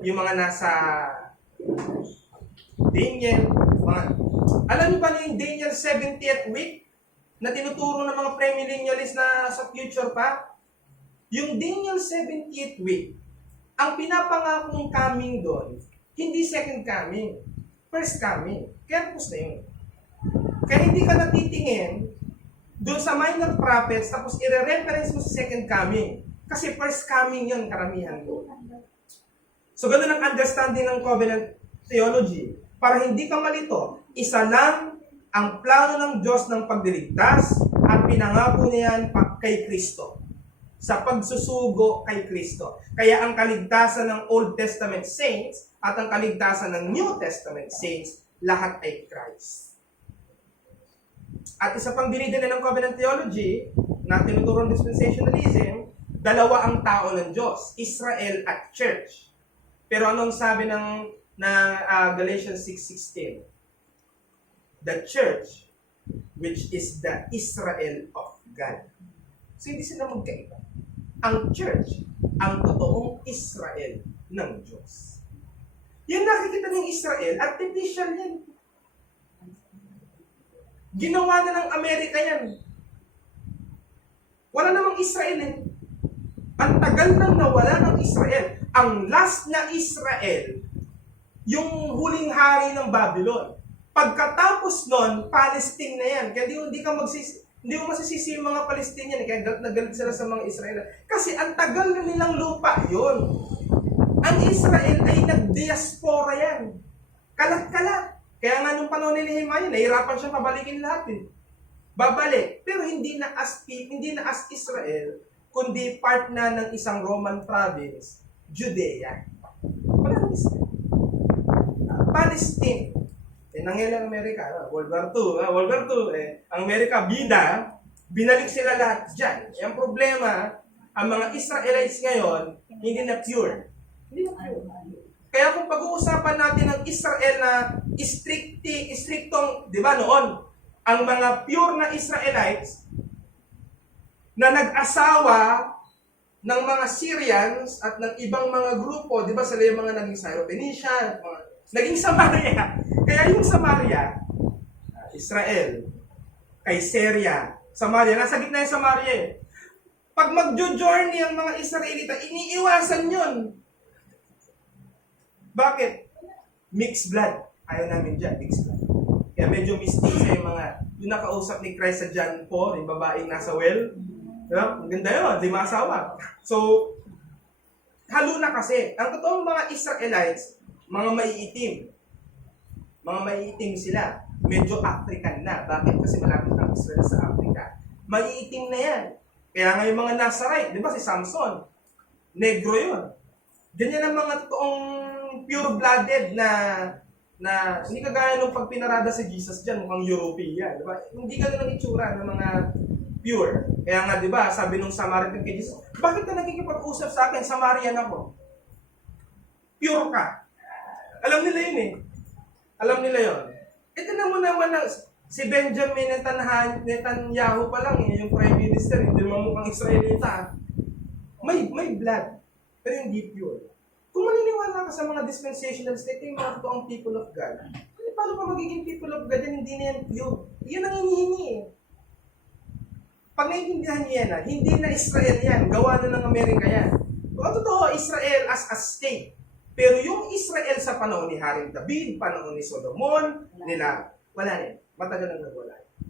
Yung mga nasa Daniel, alam niyo ba na yung Daniel 70th week na tinuturo ng mga premillennialists na sa future pa? Yung Daniel 70th week, ang pinapangakong coming doon, hindi second coming, first coming. Kaya tapos na yun. Kaya hindi ka natitingin doon sa minor prophets tapos i-reference mo sa second coming. Kasi first coming yun, karamihan doon. So, ganun ang understanding ng covenant theology. Para hindi ka malito, isa lang ang plano ng Diyos ng pagliligtas at pinangako niya yan kay Kristo. Sa pagsusugo kay Kristo. Kaya ang kaligtasan ng Old Testament saints at ang kaligtasan ng New Testament saints, lahat ay Christ. At isa pang dinidin ng covenant theology na tinuturo ng dispensationalism, dalawa ang tao ng Diyos, Israel at Church. Pero anong sabi ng Galatians 6:16? The Church, which is the Israel of God. So hindi sila magkaiba. Ang Church, ang totoong Israel ng Diyos. Yung nakikita ng Israel, artificial yan. Ginawa na ng Amerika yan. Wala namang Israel eh. Ang tagal nang nawala ng Israel. Ang last na Israel, yung huling hari ng Babylon. Pagkatapos nun, Palestine na yan. Kaya hindi mo masisisi yung mga Palestinian. Kaya nagalit sila sa mga Israel. Kasi ang tagal na nilang lupa yon. Ang Israel ay nag-diaspora yan. Kalat-kalat. Kaya nga nung panahon ni Nehemiah, nahirapan siya pabalikin lahat eh. Babalik. Pero hindi na as Israel, kundi part na ng isang Roman province, Judea. Wala nang Israel. Palestine. Nangyari ang Amerika, World War II, ang Amerika, bida, binalik sila lahat dyan. Ang problema, ang mga Israelites ngayon, hindi na pure. Hindi na pure. Kaya kung pag-uusapan natin ng Israel na striktong, di ba noon, ang mga pure na Israelites na nag-asawa ng mga Syrians at ng ibang mga grupo, di ba sila yung mga naging Syro-Phoenician, Naging Samaria. Kaya yung Samaria, Israel, Kaiseria, Samaria, nasa gitna yung Samaria eh. Pag magjo-journey ang mga Israelita, iniiwasan yun. Bakit? Mixed blood. Ayaw namin dyan, mixed blood. Kaya medyo mistisa yung yung nakausap ni Christ sa John 4, yung babaeng nasa well. Diba? Ang ganda yun, 5 asawa. So, halo na kasi. Ang totoong mga Israelites, mga maiitim. Mga maiitim sila. Medyo African na. Bakit? Kasi malapit ang Israel sa Africa. Maiitim na yan. Kaya nga yung mga Nazarite, di ba si Samson? Negro yun. Ganyan ang mga totoong pure-blooded na hindi kagaya nung pag pinarada si Jesus dyan, mukhang European. Di ba? Hindi ganun ang itsura ng mga pure. Kaya nga, di ba, sabi nung Samaritan kay Jesus, bakit ka nagkikipag-usap sa akin? Samarian ako. Pure ka. Alam nila yun eh. Alam nila yun. Ito na mo naman na si Benjamin Netanyahu pa lang eh, yung Prime Minister, hindi naman mukhang Israelita. May blood, pero hindi pure. Kung maniniwala ka sa mga dispensational state, yung mga totoong people of God, paano pa magiging people of God yan, hindi na yan pure? Yan ang hinihingi eh. Pag naiintindihan niya na, hindi na Israel yan, gawa na ng Amerika yan. Kung totoo, Israel as a state. Pero yung Israel sa panahon ni Haring David, panahon ni Solomon, wala rin. Matagal nang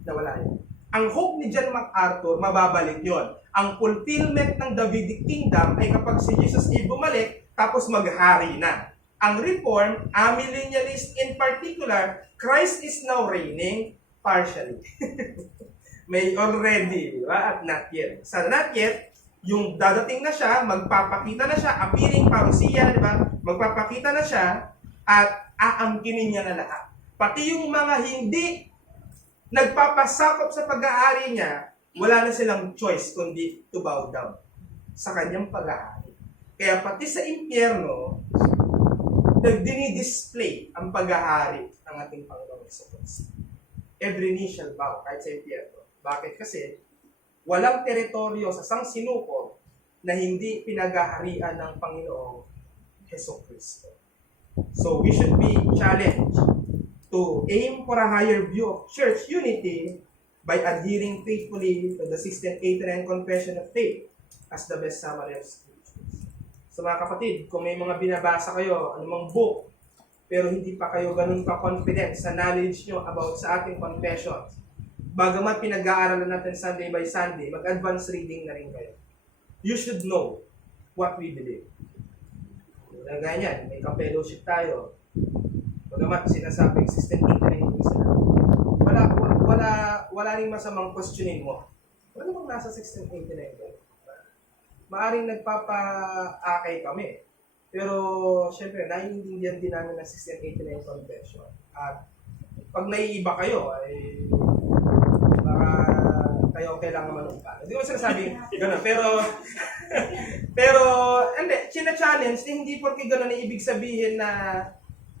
nawala yun. Ang hope ni John MacArthur, mababalik yon. Ang fulfillment ng Davidic Kingdom ay kapag si Jesus ay bumalik, tapos maghari na. Ang Reform, amillennialist in particular, Christ is now reigning partially. May already, di ba? At not yet. Sa not yet, yung dadating na siya, magpapakita na siya, appearing parousia, di ba? Magpapakita na siya, at aangkinin niya na lahat. Pati yung mga hindi nagpapasakop sa pag-aari niya, wala na silang choice kundi to bow down sa kanyang pag-aari. Kaya pati sa impyerno, nagdini-display ang pag-aari ng ating Panginoong Hesus. Every knee shall bow, kahit sa impyerno. Bakit? Kasi walang teritoryo sa sangsinuko na hindi pinag-aharian ng Panginoong Hesus. So we should be challenged to aim for a higher view of church unity by adhering faithfully to the 1689 Confession of Faith as the best summary of Scriptures. So mga kapatid, kung may mga binabasa kayo, anumang book, pero hindi pa kayo ganun ka-confident sa knowledge nyo about sa ating confession, bagamat pinag-aaralan natin Sunday by Sunday, mag-advance reading na rin kayo. You should know what we believe. Ganyan, may ka-fellowship tayo. Bagamat sinasabing 1689 sila. Wala ring masamang questioning mo. Wala namang nasa 1689 kayo. Maaring nagpapa-akay kami. Pero, syempre, naiintindihan din namin ng 1689 convention. At pag naiiba kayo, ay baka kayo kailangan manumpa. Hindi ko sinasabi gano'n. Pero, hindi, china-challenge, hindi porke gano'n na ibig sabihin na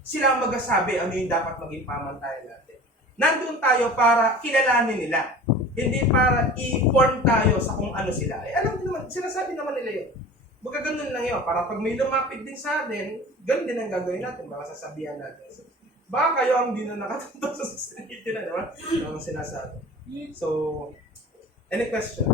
sila ang magsasabi ano yung dapat maging pamantayan natin. Nandun tayo para kilalanin nila. Hindi para i-form tayo sa kung ano sila. Alam din naman, sinasabi naman nila yun. Baga ganun lang yun. Para pag may lumapit din sa atin, ganun din ang gagawin natin. Baka sasabihan natin. Baka kayo ang di na nakatunto sa society na, di ba? Ano sinasabi. So, any question?